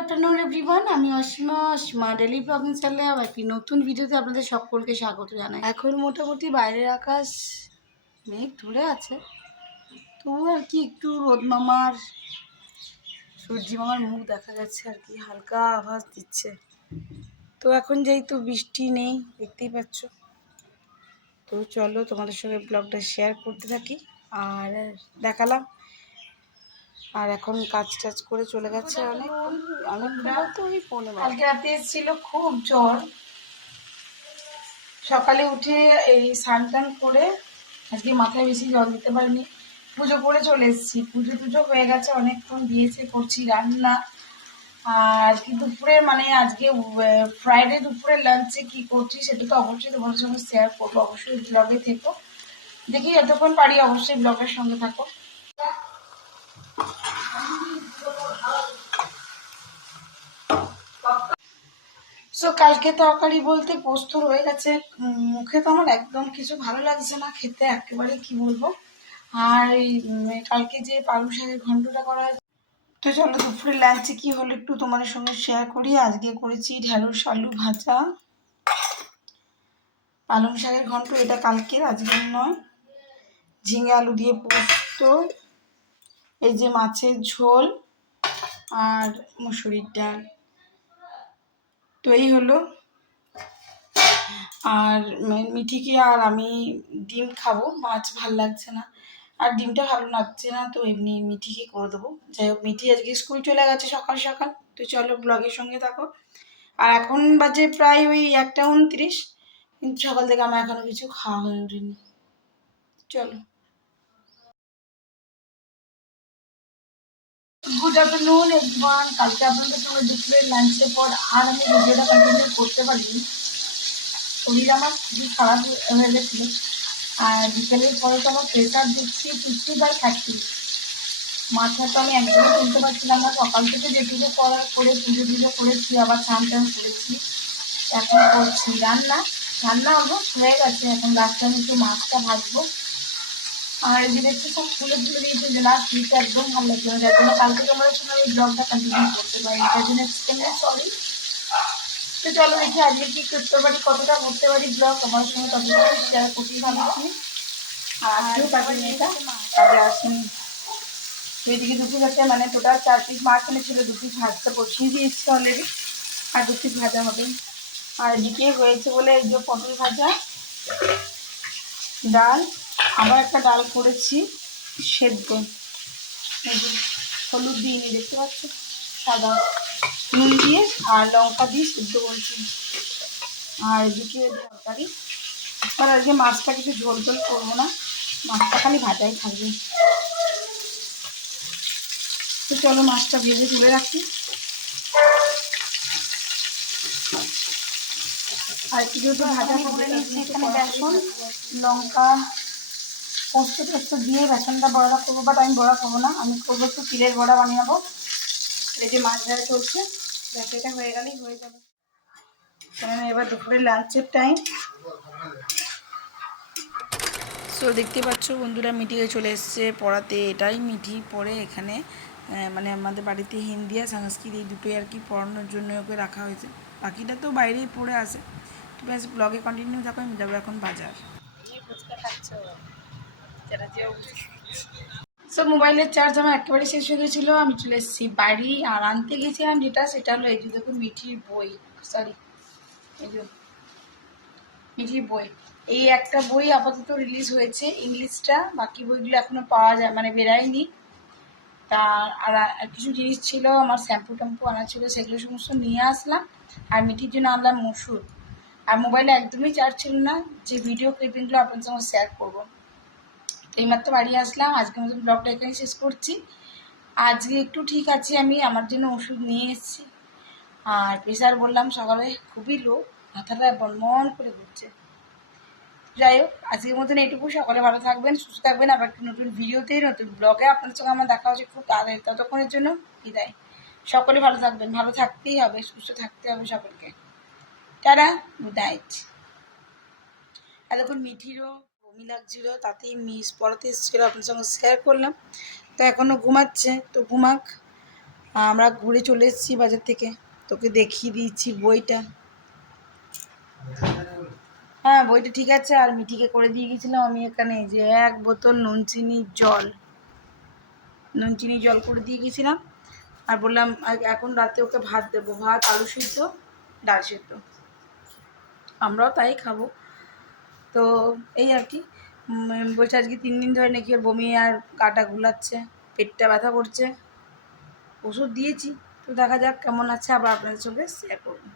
Afternoon everyone, আমি Asima daily blogging চ্যানেলে আবার একটি নতুন ভিডিওতে আপনাদের সকলকে স্বাগত জানাই। এখন মোটামুটি বাইরের আকাশ মেঘ ধরে আছে, তবু আর কি একটু রোদ মামার সূর্যি মামার মুখ দেখা যাচ্ছে আর কি, হালকা আভাস দিচ্ছে। তো এখন যেহেতু বৃষ্টি নেই, দেখতেই পাচ্ছ, তো চলো তোমাদের সঙ্গে ব্লগটা শেয়ার করতে থাকি আর দেখালাম। আর এখন কাজ টাজ করে চলে গেছে কালকে রাতে এসেছিল খুব জ্বর। সকালে উঠে এই স্নান টান করে আজকে মাথায় বেশি জল দিতে পারিনি, পুজো করে চলে এসেছি। পুজো টুজো হয়ে গেছে, অনেকক্ষণ দিয়েছে, করছি রান্না। আর কি দুপুরে মানে আজকে ফ্রাইডে দুপুরে লাঞ্চে কি করছি সেটা তো অবশ্যই তোমাদের সঙ্গে শেয়ার করবো। অবশ্যই ব্লগে থেকো, দেখি যতক্ষণ পারি অবশ্যই ব্লগের সঙ্গে থাকো। সো কালকে তরকারি বলতে পোস্ত রয়ে গেছে, মুখে তো আমার একদম কিছু ভালো লাগছে না খেতে, একেবারে কি বলবো। আর কালকে যে পালং শাকের ঘন্টটা করা হয়েছে, তো চলো দুপুরে লাঞ্চে কি হলো একটু তোমাদের সঙ্গে শেয়ার করি। আজকে করেছি ঢেঁড়স আলু ভাজা, পালং শাকের ঘন্ট, এটা কালকের, আজকের নয়। ঝিঙে আলু দিয়ে পোস্ত, এই যে মাছের ঝোল আর মুসুরির ডাল, তো এই হলো। আর মিঠিকে আর আমি ডিম খাবো, মাছ ভাল লাগছে না, আর ডিমটা ভালো লাগছে না, তো এমনি মিঠিকে করে দেবো। যাই হোক, মিঠি আজকে স্কুল চলে গেছে সকাল সকাল। তো চলো ব্লগের সঙ্গে থাকো। আর এখন বাজে প্রায় ওই 1:29, কিন্তু সকাল থেকে আমার এখনো কিছু খাওয়া হয়ে ওঠেনি। চলো। Good afternoon everyone. কালকে আপনাদের সঙ্গে দুপুরের লাঞ্চের পর আর আমি ভিডিওটা কন্টিনিউ করতে পারিনি, শরীর আমার খুবই খারাপ হয়ে গেছিলো। আর বিকেলের পরে তো আমার প্রেশার দিচ্ছি 50/30, মাথা তো আমি একদমই তুলতে পারছিলাম না। সকাল থেকে যেটুকু করার করে পুজো টুজো করেছি, আবার স্নান টান করেছি, এখন করছি রান্না। রান্না অলমোস্ট হয়ে গেছে, এখন লাস্টে আমি একটু মাছটা ভাজবো। আর এই যে দেখছি সব খুলে তুলে দিয়েছে, যে লাস্ট ভিডিওটা একদম ভালো লাগছে না, যার জন্য কালকে তোমাদের সঙ্গে আমি ব্লগটা কন্টিনিউ করতে পারি, তার জন্য এক্সট্রিমলি সরি। তো চলো দেখি আজকে কি করতে পারি, কতটা করতে পারি ব্লগ আমার সঙ্গে ততটা শেয়ার করতেই ভাবছি। আর আজকেও কাজে মেয়েটা কাজে আসেনি। তো এদিকে দু পিস আছে, মানে টোটাল 4 পিস মাছ এনেছিল, 2 পিস ভাজতে বসিয়ে দিয়েছি অলরেডি, আর 2 পিস ভাজা হবে। আর এদিকে হয়েছে বলে এই যে পটল ভাজা, ডাল, আবার একটা ডাল করেছি সেদ্ধ, এই যে হলুদ দিয়ে নিয়ে দেখতে পাচ্ছ, সাদা নুন দিয়ে আর লঙ্কা দিয়ে সেদ্ধ করছি। আর এদিকে তরকারি, আর আজকে মাছটা কিছু ঝোল ঝোল করবো না, মাছটা খালি ভাজাই থাকবে। তো চলো মাছটা ভেজে তুলে রাখি। আর একটু যেহেতু ভাজা করে নিয়েছি, এখানে বেসন লঙ্কা পোস্ত টোস্ত দিয়ে বেসনটা বড়া করবো, বাট আমি বড়া খাবো না, আমি করবো একটু তিলের বড়া বানিয়ে নেবো। এই যে মাছ ভাজা চলছে, ব্যাস এটা হয়ে গেলেই হয়ে যাবে। কারণ এবার দুপুরে লাঞ্চের টাইম। সো দেখতে পাচ্ছ বন্ধুরা, মিটিংয়ে চলে এসছে পড়াতে। এটাই মিঠি পড়ে এখানে, মানে আমাদের বাড়িতে হিন্দি আর সংস্কৃত এই দুটোই আর কি পড়ানোর জন্য ওকে রাখা হয়েছে, বাকিটা তো বাইরেই পড়ে আসে। তো ব্যাস ব্লগে কন্টিনিউ থাকো, আমি যাবো এখন বাজার। সো মোবাইলের চার্জ আমার একেবারে শেষ হয়ে গেছিলো, আমি চলে এসেছি বাড়ি। আর আনতে গেছিলাম যেটা, সেটা হলো এই যে দেখুন মিঠির বই, সরি এই যে মিঠির বই। এই একটা বই আপাতত রিলিজ হয়েছে ইংলিশটা, বাকি বইগুলো এখনো পাওয়া যায় মানে বেরায়নি। তা আর কিছু জিনিস ছিল, আমার শ্যাম্পু ট্যাম্পু আনা ছিল, সেগুলো সমস্ত নিয়ে আসলাম। আর মিঠির জন্য আনলাম মসুর। আর মোবাইলে একদমই চার্জ ছিল না, যে ভিডিও ক্লিপিংগুলো আপনাদের সঙ্গে শেয়ার করবো। এইমাত্র বাড়ি আসলাম, আজকের মতন ব্লগটা এখানে শেষ করছি। আজকে একটু ঠিক আছে, আমি আমার জন্য ওষুধ নিয়ে এসেছি। আর প্রেশার বললাম সকালে খুবই লো, মাথাটা বনমন করে ঘুরছে। যাই হোক, আজকের মতন এইটুকু। সকলে ভালো থাকবেন, সুস্থ থাকবেন, আবার একটু নতুন ভিডিওতে নতুন ব্লগে আপনাদের সঙ্গে আমার দেখা হচ্ছে খুব তাড়াতাড়ি। ততক্ষণের জন্য বিদায়। সকলে ভালো থাকবেন, ভালো থাকতেই হবে, সুস্থ থাকতে হবে সকলকে। Tata, good night. এতক্ষণ মিঠিরও বমি লাগছিল, তাতেই মিস পড়াতে এসেছিলো, আপনার সঙ্গে শেয়ার করলাম। তো এখনও ঘুমাচ্ছে, তো ঘুমাক। আমরা ঘুরে চলে এসেছি বাজার থেকে, তোকে দেখিয়ে দিচ্ছি বইটা। হ্যাঁ বইটা ঠিক আছে। আর মিঠিকে করে দিয়ে গেছিলাম আমি এখানে যে 1 বোতল নুন চিনি জল করে দিয়ে গেছিলাম। আর বললাম এখন রাতে ওকে ভাত দেবো, ভাত আলু সিদ্ধ ডাল সিদ্ধ, আমরাও তাই খাবো। তো এই আর কি বলছে আজকে 3 দিন ধরে নাকি ওর বমি আর গাটা গুলাচ্ছে, পেটটা ব্যথা করছে, ওষুধ দিয়েছি। তো দেখা যাক কেমন আছে, আবার আপনাদের সঙ্গে শেয়ার করবো।